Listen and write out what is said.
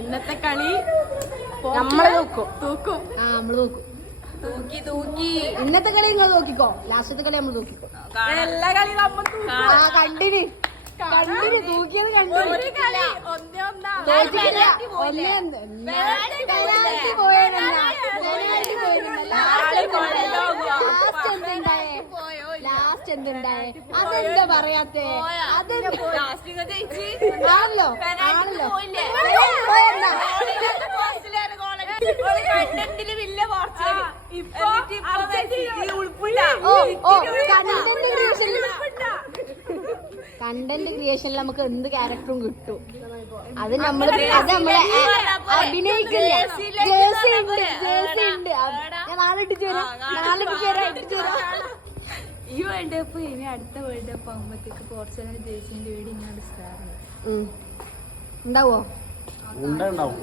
ഇന്നത്തെ കളി നമ്മള് നോക്കും. തൂക്കും. നമ്മള് നോക്കും. തൂക്കി ഇന്നത്തെ കളി നിങ്ങൾ നോക്കിക്കോ. ലാസ്റ്റത്തെ കളി നമ്മൾ നോക്കിക്കോ. എല്ലാ കളി നമ്മൾ കണ്ടിന് തൂക്കിയത് കണ്ടിന്. ലാസ്റ്റ് എന്തുണ്ടായേ? അതെന്താ പറയാത്തേ? ആണല്ലോ കണ്ടന്റ് ക്രിയേഷനിൽ നമുക്ക് എന്ത് ക്യാരക്ടറും കിട്ടും. അത് നമ്മളെ അഭിനയിക്കില്ല. ജേഴ്സി ഉണ്ട്. ഞാൻ നാളെ ഇട്ടിച്ചു വരാം. ഈ വേൾഡ് കപ്പ് ഇനി അടുത്ത വേൾഡ് കപ്പ് ആകുമ്പോഴത്തേക്ക് പോർച്ചുഗൽ ജേഴ്സിന്റെ വീട് ഇങ്ങനെ സ്റ്റാർ ഉണ്ടാവോ? ഉണ്ടാവും.